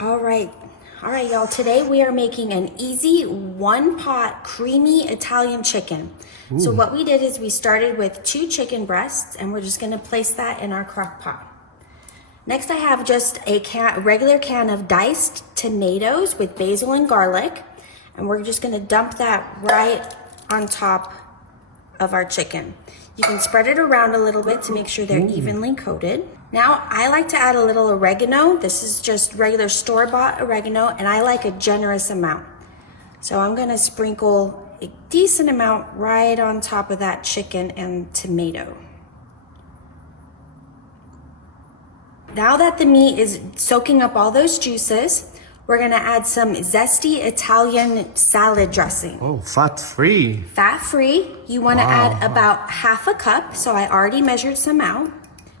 All right, y'all. Today we are making an easy one-pot creamy Italian chicken. Ooh. So what we did is we started with 2 chicken breasts, and we're just gonna place that in our crock pot. Next, I have just a regular can of diced tomatoes with basil and garlic, and we're just gonna dump that right on top of our chicken. You can spread it around a little bit to make sure they're evenly coated. Now, I like to add a little oregano. This is just regular store-bought oregano, and I like a generous amount. So I'm gonna sprinkle a decent amount right on top of that chicken and tomato. Now that the meat is soaking up all those juices, we're gonna add some zesty Italian salad dressing. Oh, fat-free. Fat-free. You wanna add about half a cup. So I already measured some out.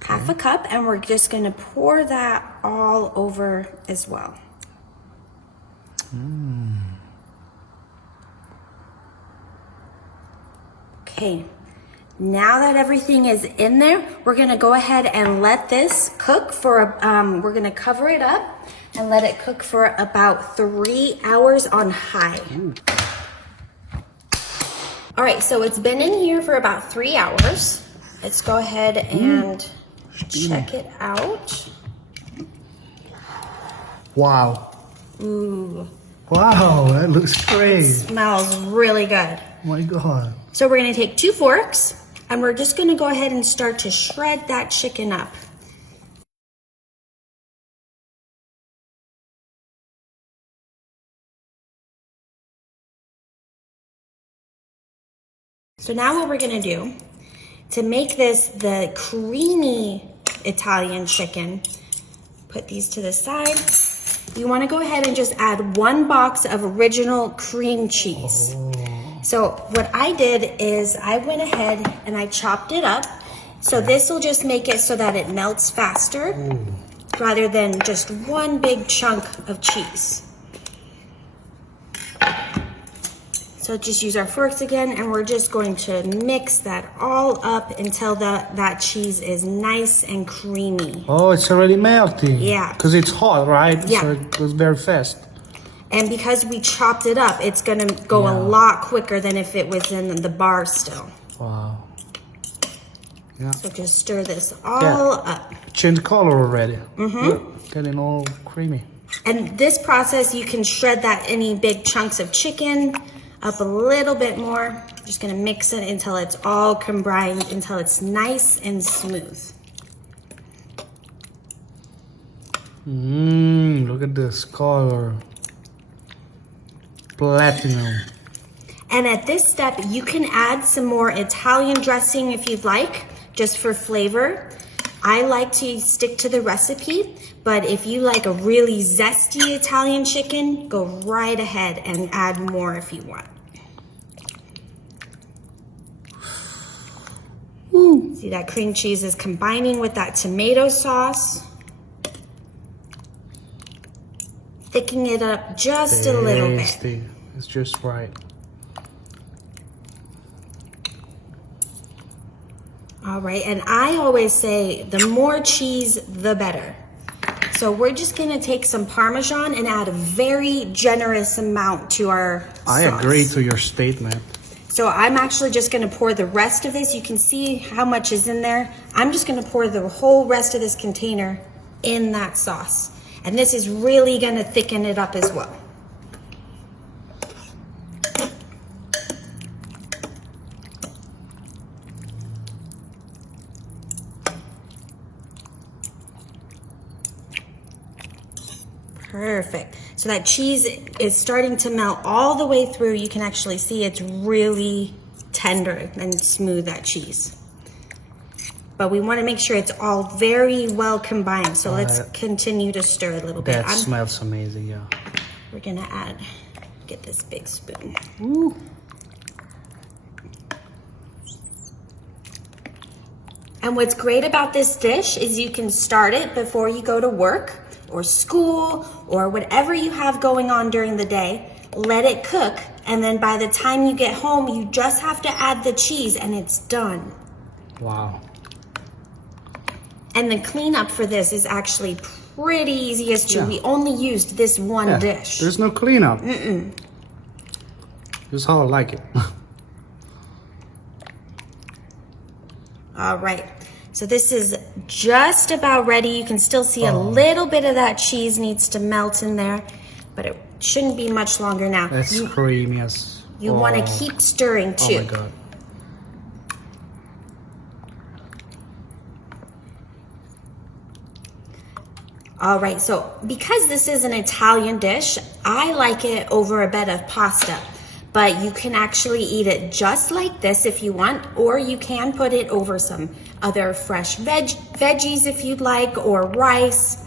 Half a cup, and we're just gonna pour that all over as well. Okay, now that everything is in there, we're gonna go ahead and let this cook for, we're gonna cover it up and let it cook for about 3 hours on high. All right, so it's been in here for about 3 hours. Let's go ahead and check it out. Wow. Ooh. Wow, that looks great. It smells really good. Oh my God. So we're gonna take 2 forks and we're just gonna go ahead and start to shred that chicken up. So now what we're gonna do, to make this the creamy Italian chicken, put these to the side. You wanna go ahead and just add 1 box of original cream cheese. So what I did is I went ahead and I chopped it up. So this will just make it so that it melts faster rather than just 1 big chunk of cheese. So just use our forks again, and we're just going to mix that all up until that cheese is nice and creamy. Oh, it's already melting. Yeah. Because it's hot, right? Yeah. So it goes very fast. And because we chopped it up, it's gonna go a lot quicker than if it was in the bar still. Wow. Yeah. So just stir this all up. Change color already. Getting all creamy. And this process, you can shred that any big chunks of chicken up a little bit more. Just gonna mix it until it's all combined, until it's nice and smooth. Look at this color. Platinum. And at this step, you can add some more Italian dressing if you'd like, just for flavor. I like to stick to the recipe, but if you like a really zesty Italian chicken, go right ahead and add more if you want. See, that cream cheese is combining with that tomato sauce. Thicken it up just a little bit. It's just right. All right, and I always say the more cheese, the better. So we're just gonna take some Parmesan and add a very generous amount to our sauce. I agree to your statement. So I'm actually just gonna pour the rest of this. You can see how much is in there. I'm just gonna pour the whole rest of this container in that sauce. And this is really gonna thicken it up as well. Perfect. So that cheese is starting to melt all the way through. You can actually see it's really tender and smooth, that cheese. But we want to make sure it's all very well combined. So let's continue to stir a little bit. That smells amazing, yeah. We're gonna get this big spoon. Ooh. And what's great about this dish is you can start it before you go to work or school or whatever you have going on during the day. Let it cook, and then by the time you get home, you just have to add the cheese and it's done. Wow. And the cleanup for this is actually pretty easy as two. Yeah. We only used this one Yeah, dish. there's no cleanup. This is how I like it. All right, so this is just about ready. You can still see a little bit of that cheese needs to melt in there, but it shouldn't be much longer now. That's creamy as. You want to keep stirring too. Oh my god. All right, so because this is an Italian dish, I like it over a bed of pasta. But you can actually eat it just like this if you want, or you can put it over some other fresh veggies if you'd like, or rice.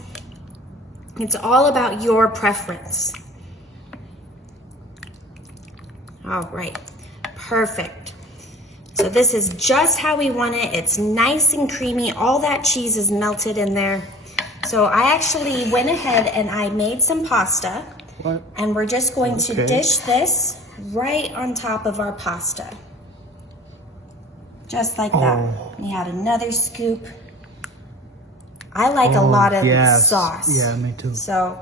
It's all about your preference. All right, perfect. So this is just how we want it. It's nice and creamy. All that cheese is melted in there. So I actually went ahead and I made some pasta. What? And we're just going to dish this right on top of our pasta. Just like that. We add another scoop. I like a lot of sauce. Yeah, me too. So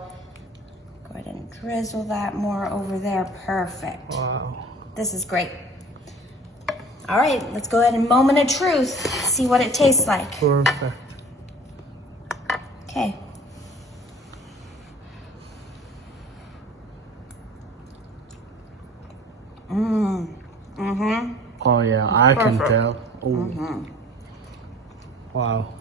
go ahead and drizzle that more over there. Perfect. Wow. This is great. All right, let's go ahead and moment of truth. See what it tastes like. Perfect. Okay. Oh yeah, I can tell. Oh. Wow.